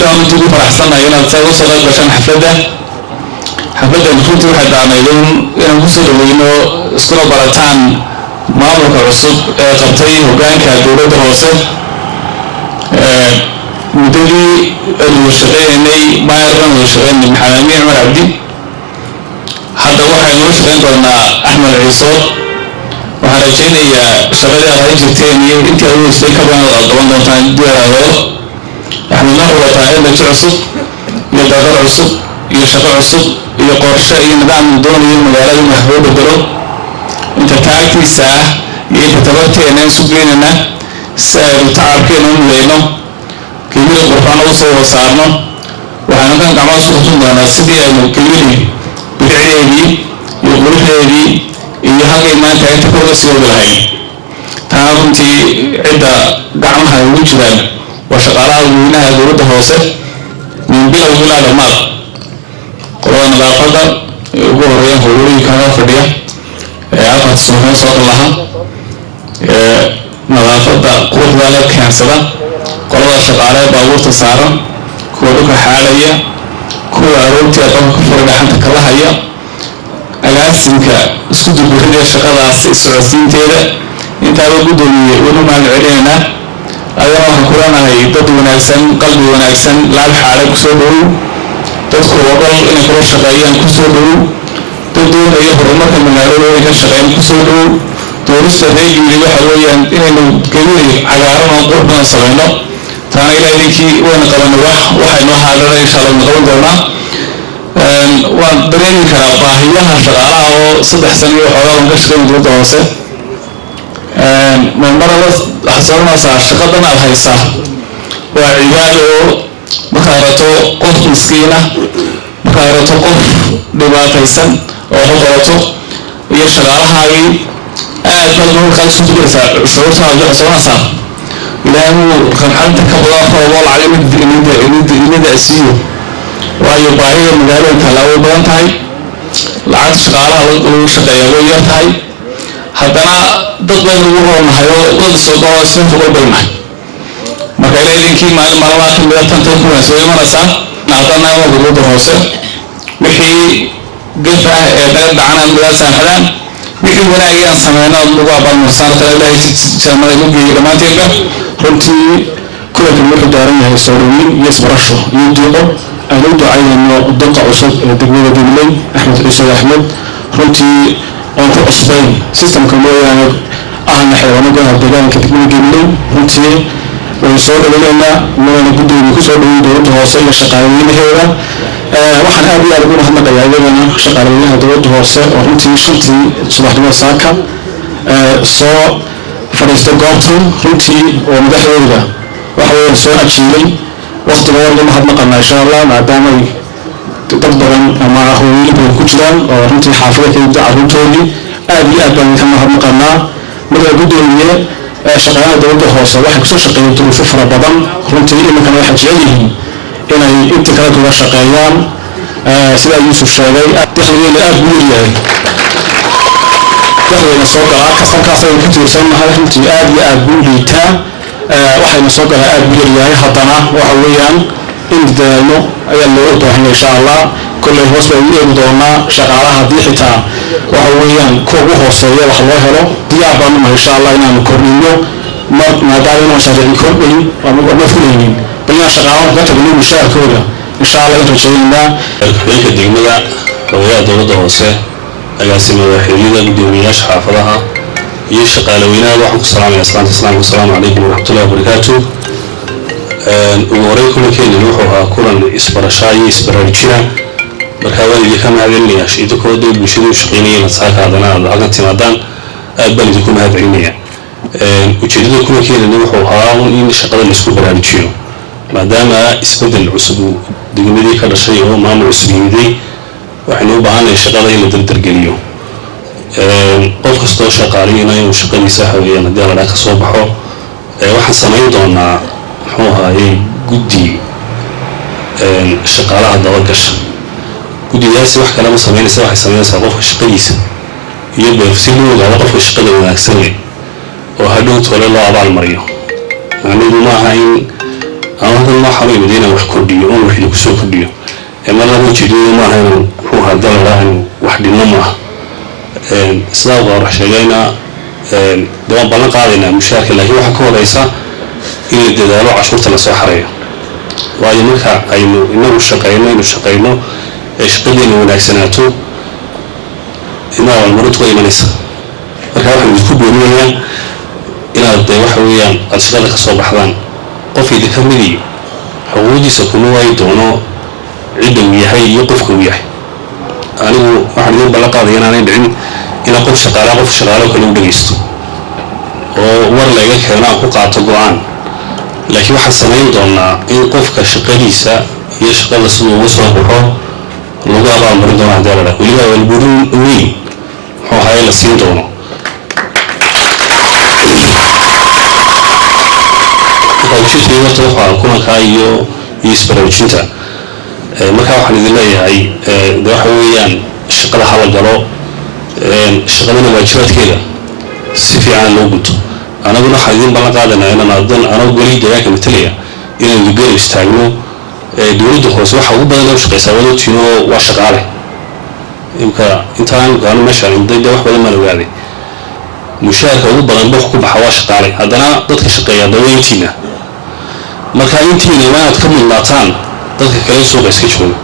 دام تقول فرحنا هنا تصير صلاة عشان حفلة الفوت واحد عملهم إنه وصل وإنه سكول براتان ما بقى رصد قبطي وكان كدولة دراسة مدري المشغلين إني ما يرغم المشغلين من حنامي عمر عبدي حتى واحد المشغلين قلنا أحمد عيسى وحرجينا يا شغلة رئيس التاني أنت أول سلك بين الأرض وطن ديره إحنا نقول تعالى نجعصب يدغر عصب يشغل عصب يقرشة ينبع من دون المجالات المحبوب الدرو أنت تعرف الساعة يتبرت أن سبيننا تعب كأنهم لينهم كبير القرآن وصل وصارنا وأنا كان كمان سبحان الله سبي المكلمين بدعيني يقول لي يهاجي ما تعتقد السير بالهاي تعرفني عدة دعمها وجدا وشغالها وينها جرود هوسة من بلا ولا دمار قرآن لا قدر يقول ريان هولي كان فديا عرفت سبحان صوت الله نظافة قوة ذلك كانسلا قرآن شغالها باور تصارم كودك حاليا كل عروتي أطلق فرد حتى كلها هي أجلسك اسكت بكرة شغالة السعوديين تيرا أنت أقول ولو ما العلينا أيضا كلنا هي ضد وناكسن قلب وناكسن لا الحالة كسودو تدخل وقل إن كل شقيان كسودو تدور أي حرمة من الأولى إن شقيان كسودو تورست ذي اللي بحوي إنه كبير على عرض قربنا صغيرنا ثاني إلى ذيك وين قلنا واحد هذا إن شاء الله نقول دونا ودريني كرابة هي شغالة أو صدق سنة وحوالي ونكشف من دون واسع من مرة حصلنا صار شقدنا الهيسة وعياله مكارته قف مسكينة مكارته قف دباتيسن وحضرته يشغلها هاي بلغوا خلصوا تقرسا شعور صار حصلنا صار إلهه خمحنت كبلا فوال عليه إني أسيه وأي باهي مجالو كلاو بنتاي لعاد شغالة وشقيا ويرتاي haddana dad badan ugu roonhayo wada soo dhawaashin fuqul baynay marka ilaahinkii maalmaha kamida tanta ku soo imanaysa naadana wada hoose wixii gafa ee dhacana midaasan xalan wixii wanaagsan sameeyna lagu abaalmo saarta ilaahay jamada ugu geeyay dhamaanteedba runtii kulanka wuxuu daaran yahay soorin iyo isbarasho iyo diiqo aynu ducaynayno dadka cusub ee degmada Degmay Axmed Ciise Axmed runtii oo ku cusbay systemka mooyaane ahna xeewaanada deegaanka degmada Degmay runtii way soo dhaweeyna meena guddiga ku soo dhaweeyay dowladda hoose iyo shaqaalaynteeda waxaan aad iyo aad ugu mahadnaqayaa iyagana shaqaalaynta dowladda hoose oo runtii shantii subaxnimo saaka soo fadhiistay goobtan runtii oo madaxdooda waxa weeye soo ajiibay waqtiga wada mahadnaqaynaa insha Allah maadaama dad badan ama hooyooyin ku jiraan oo runtii xaafadda ka yimid carruurtoodii aad iyo aad baan ka mahadnaqaynaa marka guddiga shaqaalaha dowladda hoose waxay ku soo shaqeeyeen duruufo fara badan runtii imankana waxay jecel yihiin inay inta kala duwan shaqeeyaan sida Yuusuf sheegay dakhligeena aad buu yahay dakhligeena soo galaa kastankaas ay ku tiirsannahay runtii aad iyo aad buu liitaa waxayna soo galaa aad buu yahay haddana waxa weeyaan in dadaalno ayaa loo baahan yahay insha Allah kullay hoos bay u eegi doonaa shaqaalaha haddii xitaa waxa weeyaan kuwa ugu hooseeya wax loo helo diyaar baan u nahay insha Allah inaanu kordhino maadaama inuu shaqeeyo kordhin ama fulaynin balina shaqaalaha ka tagay mushaarkooda insha Allah inta jeedinaa xilka degmada hooyada dowladda hoose agaasimada xiriirada gudoomiyaasha xaafadaha iyo shaqaalaweynaha waxaan ku salaamayaa assalaamu calaykum waraxmatullaahi wabarakaatuh ugu horreyn kulankeena wuxuu ahaa kulan isbarasho iyo isbaraarujina marka waan idinka mahadcelinayaa idinkooda bulshadu shaqeynayeen saaka hadana halkan timaadaan aad baan idinku mahadcelinayaa ujeedada kulankeena wuxuu ahaa in shaqada la isku baraarujiyo maadaama isbedel cusub degmadii ka dhashay oo maamul cusub yimiday waxaynu u baahanahay shaqada in la dardargeliyo qof kastoo shaqaaleyna inuu shaqadiisa hawiyaan haddii la ka soo baxo waxaan samayn doonaa muxuu ahaayey guddi shaqaalaha dabagasha guddigaasi wax kale ma samaynaysa waxay samaynaysaa qofka shaqadiisa iyo beersi loo ogaado qofka shaqada wanaagsan leh oo hadhow tole loo abaalmariyo macnaheedu maaha in ama halkan ma xarumo madiina wax kordhiyo oo wixii ku soo kordhiyo marna ujeedadu ma aha inuu ku hadal lahayn wax dhino ma aha sidaa waa sheegayna dawaan ballan qaadayna mushaarka laakiin waxa ka horeysa in la dadaalo cashuurta la soo xareeyo waayo marka aynu inagu shaqayno shaqadeena wanaagsanaato inaa walmarad ku imanaysa marka waxaan isku boorinayaa inaad waxa weeyaan aad shaqada ka soo baxdaan qof idinka midii xuquuqdiisa kuma waayi doono cidda uu yahay iyo qofka uu yahay anigu waxaan idin ballan qaadaya inaanay dhicin ina qof shaqaalo kale u dhageysto oo war laga keeno aan ku qaato go'aan laakiin waxaan samayn doonaa in qofka shaqadiisa iyo shaqada siduu uga soo baxo lagu abaalmarin doono haddii la dhaho weliba abaalmarin weyn muxuu ahaye la siin doono ujeedkii horta waxaa kulankaa iyo isbaraarujinta markaa waxaan idin leeyahay de waxa weeyaan shaqada hala galo shaqadana waajibaadkeeda si fiican loo guto anaguna waxaan idin ballan qaadanaa inaan anoo goli deegaanka matalaya inaynu garab istaagno dowladda hoose waxa ugu badan oo shaqaysaa wadootiino waa shaqaale imka intaan gaano meeshaan indayda wax badan maan ogaaday mushaarka ugu badan wax ku baxa waa shaqaale haddana dadka shaqeeya daweyntiina marka intiina waa inaad ka mudnaataan dadka kale suuqa iska jooga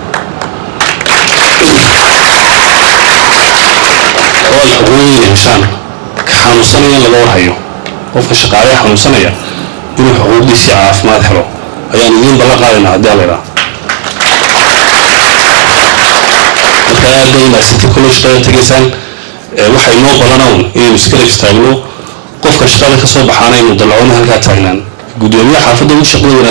oo ay xuquuqdooda heshaan ka xanuunsanaya in laga warhayo qofka shaqaalaha xanuunsanaya inuu xuquuqdiisa caafimaad helo ayaan idin ballan qaadaynaa haddii la yidhaahdo marka aad bay maasiti kullo shaqada tegaysaan waxay noo balanown inaynu iskala istaagno qofka shaqada ka soo baxaana inuu dalacona halkaa taagnaan gudoomiyaha xaafadda ugu shaqada wanaagsan